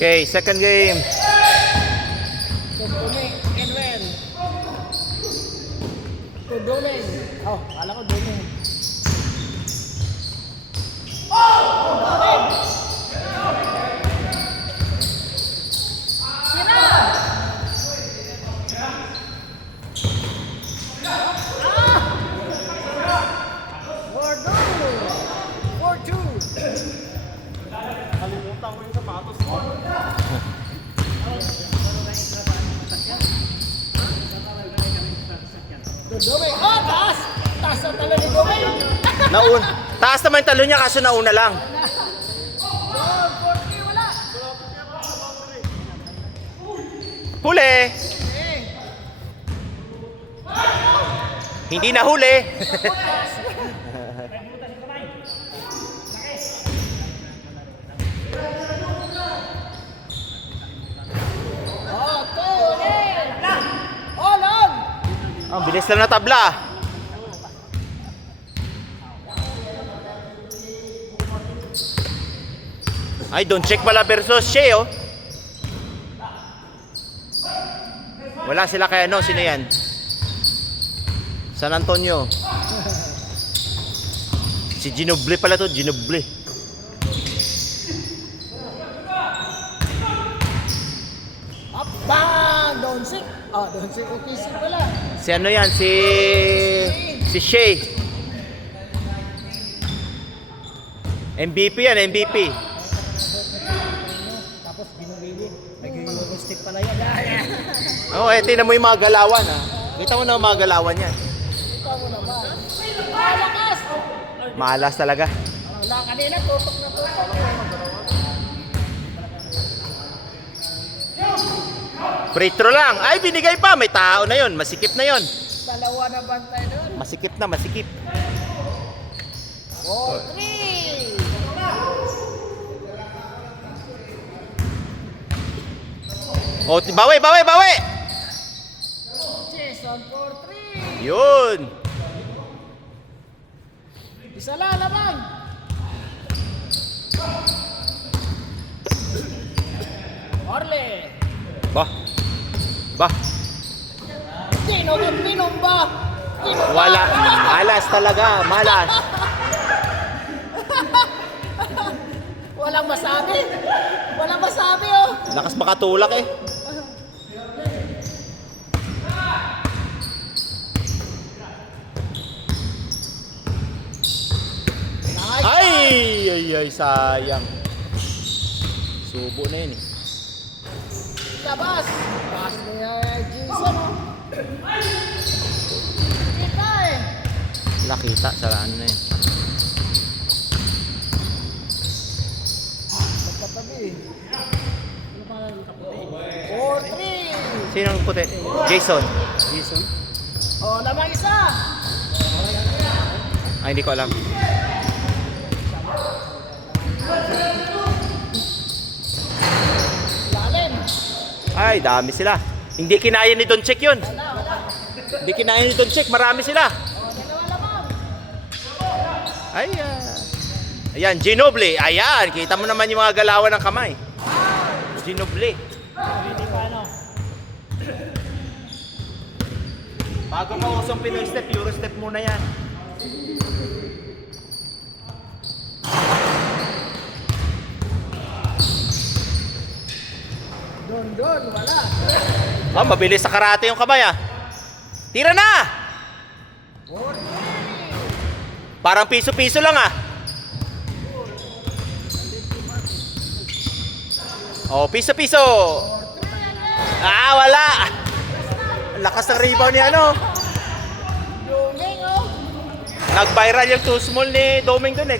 Okay, second game. Tuduming, Kenwen. Tuduming. Oh, kala ko duming. Kalimutan ko yung sapatos ko. Tuduming. Oh, taas! Taas ang talo ni Duming. Taas naman yung talo niya kaso nauna lang. Oh, 40 wala. Huli! Hindi na huli. Oh, tuloy. Oh, long. Ang bilis lang na tabla. Ay, don't check pala versus Shea, oh. Wala sila kaya no, sino yan? San Antonio. Si Ginobili pala to, Ginobili. Up, bang! Donsik. Oh, Donsik. Okay, si pala. Si ano yan? Si Shea. MVP yan, MVP. Tapos binubili. Nag-stick pala yan. Oh, tingnan mo yung mga galawan, ha. Kita mo na yung mga galawan yan. Ikaw mo naman. Ah, lakas! Malas talaga. Wala, kanina tutok na tutok. Free throw lang. Ay, binigay pa. May tao na yon. Masikip na yon. Dalawa na bantay doon. Masikip na, masikip. 4-3! Oh, bawi, bawi, bawi! Jason, 4-3! Yun. Isa lang, laban! Orle! Bah. Bah. Minom ba? Wala. Malas talaga. Malas. Walang masabi. Walang masabi, oh. Lakas makatulak eh. Nice. Ay, sayang. Subo na yun eh. Labas. Pass niya, Jason, oh. Kita, eh. Nakita, saraan na yun. Magkatabi. 4-3. Sino ang puti? Jason. Oh, lamang isa. Ay, hindi ko alam. Lalim. Ay, dami sila. Hindi kinaya ni Don Check yun. Hindi kinaya ni Don Check. Marami sila. Oh, dalawa lamang. Ay, ayan, Ginobili. Ayan, kita mo naman yung mga galawan ng kamay. Ginobili. Hindi pa, ano. Bago pa usong Pinoy step, Euro step muna yan. Doon, wala. Ah, mabilis sa karate yung kamay ah. Tira na! 4-3. Parang piso-piso lang ah. Oh, piso-piso. Ah, wala. Ang lakas ng rebound ni ano. Duming, oh. Nag-viral yung too small ni Doming dun eh.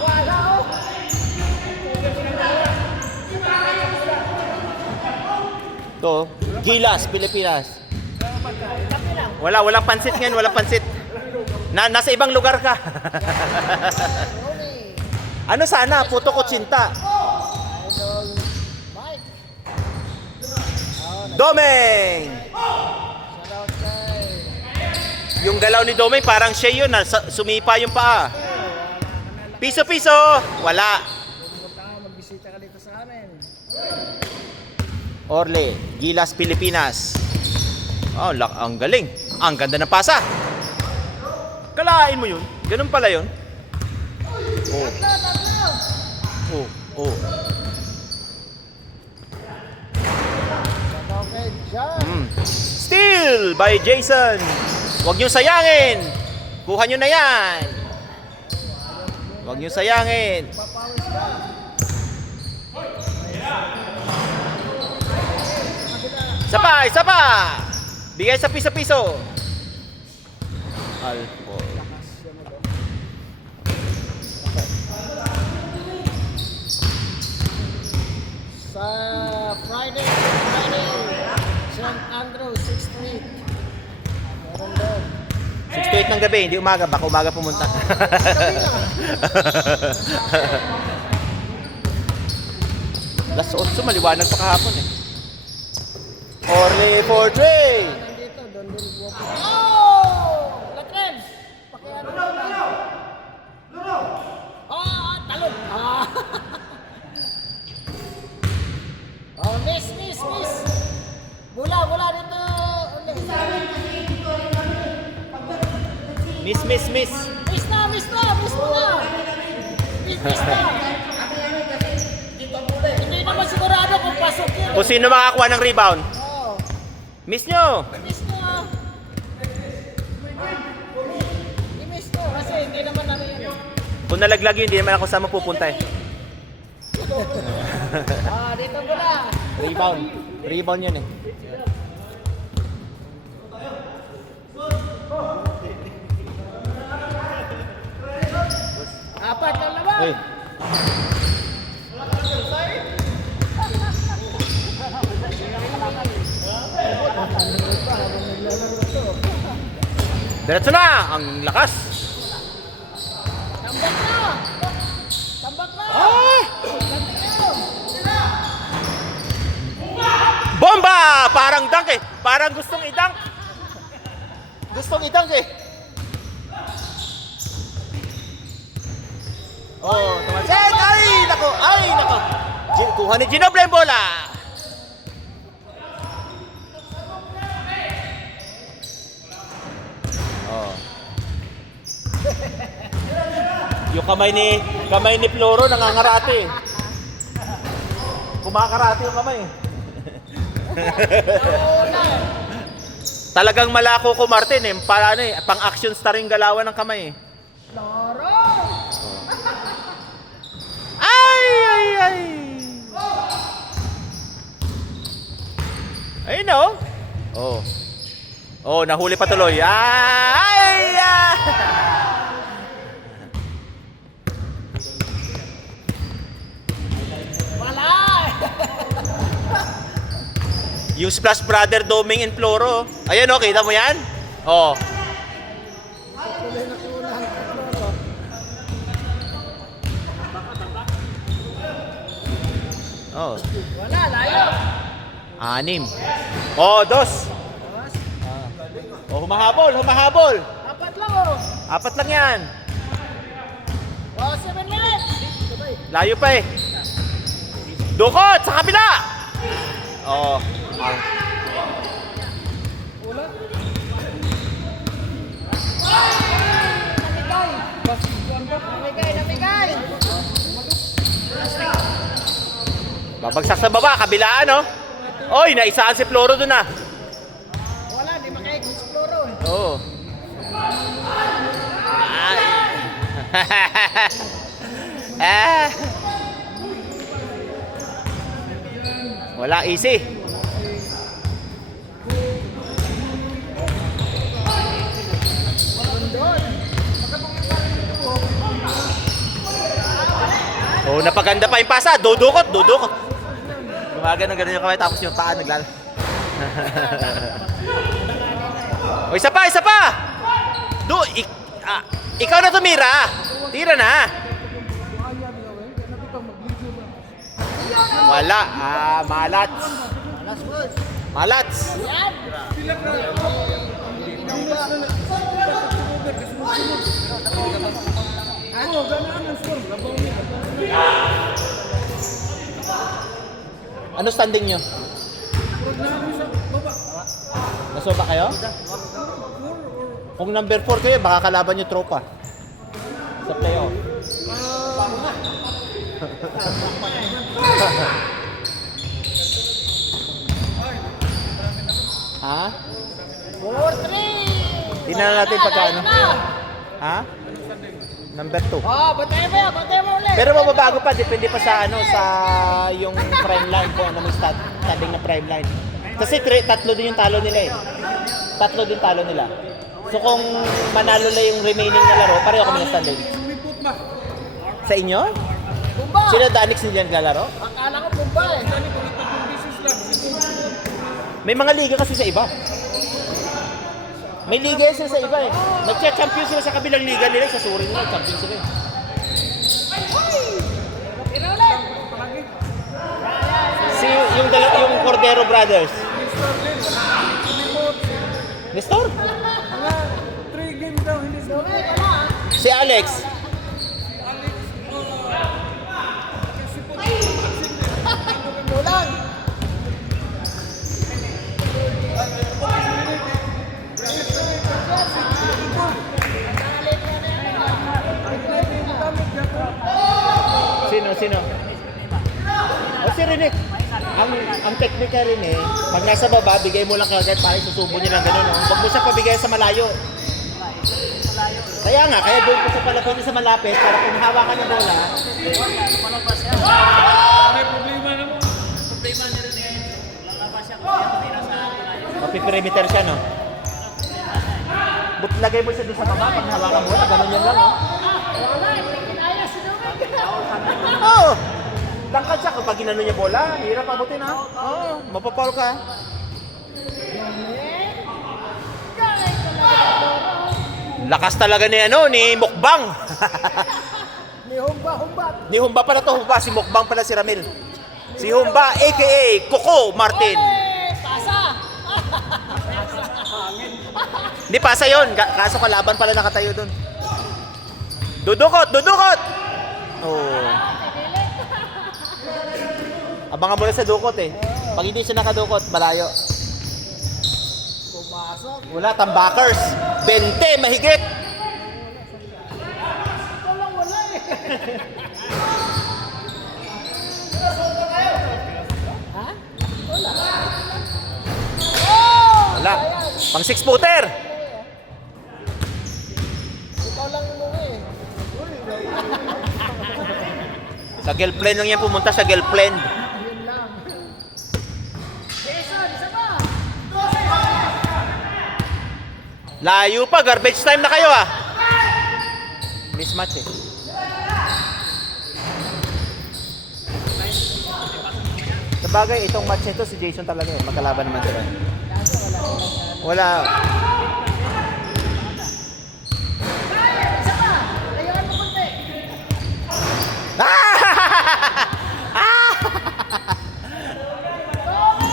Wala, oh. To, Gilas, Pilipinas. Walang pansit ngayon, walang pansit. Nasa ibang lugar ka. Ano sana? Puto kutsinta. Idol Mike. Domeng! Shout out kay Yung galaw ni Doming, parang siya yun, sumipa yung paa. Piso-piso, wala. Pumunta ka, magbisita ka dito sa amin. Orle, Gilas, Pilipinas. Oh, ang galing. Ang ganda ng pasa. Kalain mo yun. Ganun pala yun. Oh. Oh, oh. Okay, dyan. Steal by Jason. Huwag niyo sayangin. Kuha niyo na yan. Huwag niyo sayangin. Papawis ka. Isa pa. Bigay sa piso-piso. Alpo. Sa Friday, St. Andrew, 6th Street. Meron doon. 6 to 8 ng gabi, hindi umaga. Baka umaga pumunta. Last 8, maliwanag pa kahapon eh. Orle for Dre. Nandito, doon din buwapit. Oh! Latrem! Pakiano mo lang. Oh, talon! Ah! Oh, miss! Bula dito! Miss. Miss na! Miss na! Hindi naman sigurado kung pasok yun. Kung sino makakuha ng rebound. Oh, Miss nyo. miss na! I-miss ko kasi hindi naman ano yan. Kung nalaglag yun, hindi naman ako saan mapupunta eh. Ah, dito bula! Rebound. Rebound yun eh. Apat na naman! Hey. Diretso na! Ang lakas! Tambak na! Tambak na! Ah! Ganti yun! Bomba! Parang dunk eh. Parang gustong i-dunk. Gustong i-dunk eh. Oh, tumansik! Ay, nako! Ay, nako! Kuha ni Ginoble ang bola! Oh. Yung kamay ni Floro nangangarate. Kumakarate yung kamay. Talagang malako ko Martin eh. Para ano eh, pang action star yung galawan ng kamay eh. Loro! Ay! Ayun oh. Oh. Oh, nahuli pa tuloy. Ay! Wala! Yung Splash Brother Doming and Floro. Ayan oh, kita mo yan? Oh. Tuloy na kulang. Loro. Oh. Wala, layo! 6. Oh, 2. Oh, humahabol. Apat lang oh! 4 lang yan. Oh, 7 minutes! Layo pa eh. Dukot sa kabila. Oh. Ulan? Namigay! Babagsak sa baba, kabilaan oh. Oy, naisaan si Floro dun ah. Wala, di makaik-explore eh. Oo. Ay. Ah. Wala easy. Oh, napaganda pa yung pasa. Dudukot. Gumagano ganun yung kamay tapos yung paa naglala. O, isa pa! Ikaw na tumira. Tira na. Wala. Malats. Last word. Malats. Yan! Ano standing nyo? Nasoba kayo? Kung number 4 kayo, baka kalaban nyo tropa. Sa playoff. Ha? 4-3. Tingnan natin pagkano. Ha? Number 2. Oh, batay mo yan, batay mo ulit. Pero mababago pa, depende pa sa ano, sa yung prime line kung ano may standing na prime line. Kasi tatlo din yung talo nila eh. Tatlo din talo nila. So kung manalo na yung remaining na laro, pareho kami ng standing. Sa inyo? Bumba. Sila Danix nila naglalaro? Akala ko bumba eh. May mga liga kasi sa iba. May liga sila sa iba eh. Nagcha-champion sila sa kabilang liga nila, sa suri nila, champion sila eh. Si yung Cordero Brothers. Nestor? 3 games daw, hindi sa Si Alex. Kulang. Sino? O si Rene. Ang technique ka rin eh, pag nasa baba, bigay mo lang kagad para isusubo niya lang gano'n. No? Huwag mo siya pabigay sa malayo. Kaya doon ko sa palapit sa malapit para kung hawakan ng bola. May problema na mo. Problema niya rin eh. Lalabas siya kung hindi nasa malayo. Mapiperimeter siya, no? But lagay mo siya doon sa baba, pag hawakan bola, gano'n yan lang, no? Oo! Tangkad siya kapag ginano niya bola, hirap abutin ha. Oo, mapapaul ka. Lakas talaga ni ni Mukbang. Ni Humba. Ni Humba pala to, Humba. Si Mukbang pala si Ramil. Si Humba, a.k.a. Coco Martin. Pasa. Hindi pasa yun, kaso kalaban pala nakatayo dun. Dudukot! Oh. Abangan mo lang sa dukot eh. Pag hindi siya nakadukot, malayo. Pumasok. Wala, tambakers. 20, mahigit. Ikaw lang wala eh. Ha? Wala. Wala. Pang 6-footer. Ikaw lang umuwi eh. Sa girlfriend lang yan pumunta, sa girlfriend. Yun lang. Jason, isa pa. Layo pa, garbage time na kayo ah. Mismatch eh. Sabagay, itong match nito si Jason talaga eh. Magkalaban naman sila. Wala. Isa pa. Layuan mo kunti.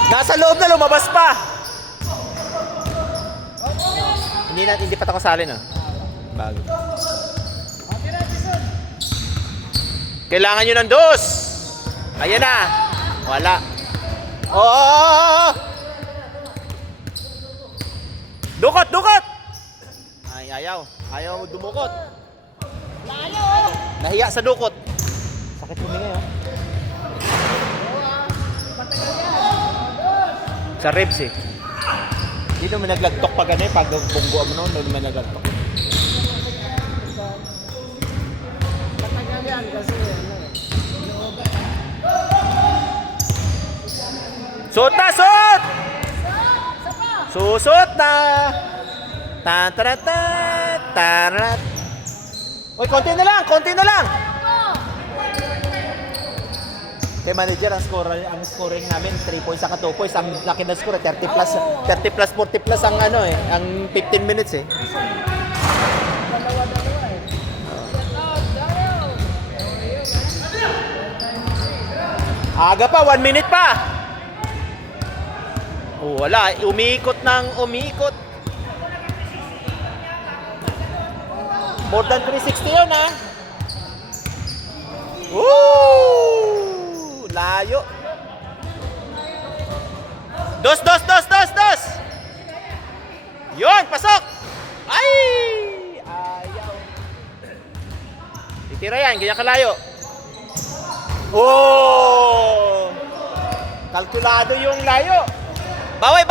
Nasa loob na, lumabas pa. Hindi pa ako salin ah. Bago. Kailangan nyo ng dos. Ayan na. Wala. Oh! Dukot! Ay, ayaw dumukot. Layo oh. Nahiya sa dukot. Sakit humingi oh. Sa ribs eh. Dito may naglagtok pag ano eh, pag bunggo mo noon, doon may naglagtok. Matagal yan kasi ano eh. Suot na! Suot! Susot na! Ta-ta-ta! Tarat! Uy, konti na lang! Kay manager, ang scoring namin 3 points saka 2 points. Ang laki na score 30 plus 40 plus ang ano eh, ang 15 minutes eh. Dalawa eh. Aga pa, 1 minute pa. Oh, wala, umiikot. More than 360 yun ha. Woo! Layo. Dos! Yun, pasok! Ay! Ayaw. Titira yan, ganyan kalayo. Oh! Kalkulado yung layo. Bawi!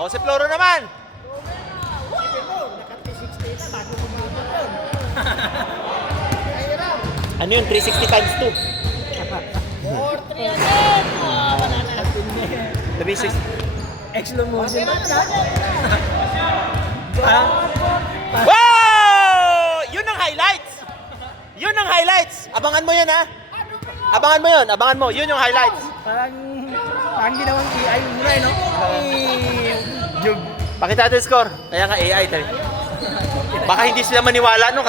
O, si Floro naman. Isipin mo, naka-360 na bago kumulot yun. Mahirap. Ano yun? 360 times 2. Or 300. Wala na. 360. Slow motion ba? Wow! Yun ang highlights. Abangan mo yun, ha? Abangan mo. Yun yung highlights. Parang ginawang AI muna, no? Pakita natin score. Kaya nga AI. Baka hindi sila maniwala no kasi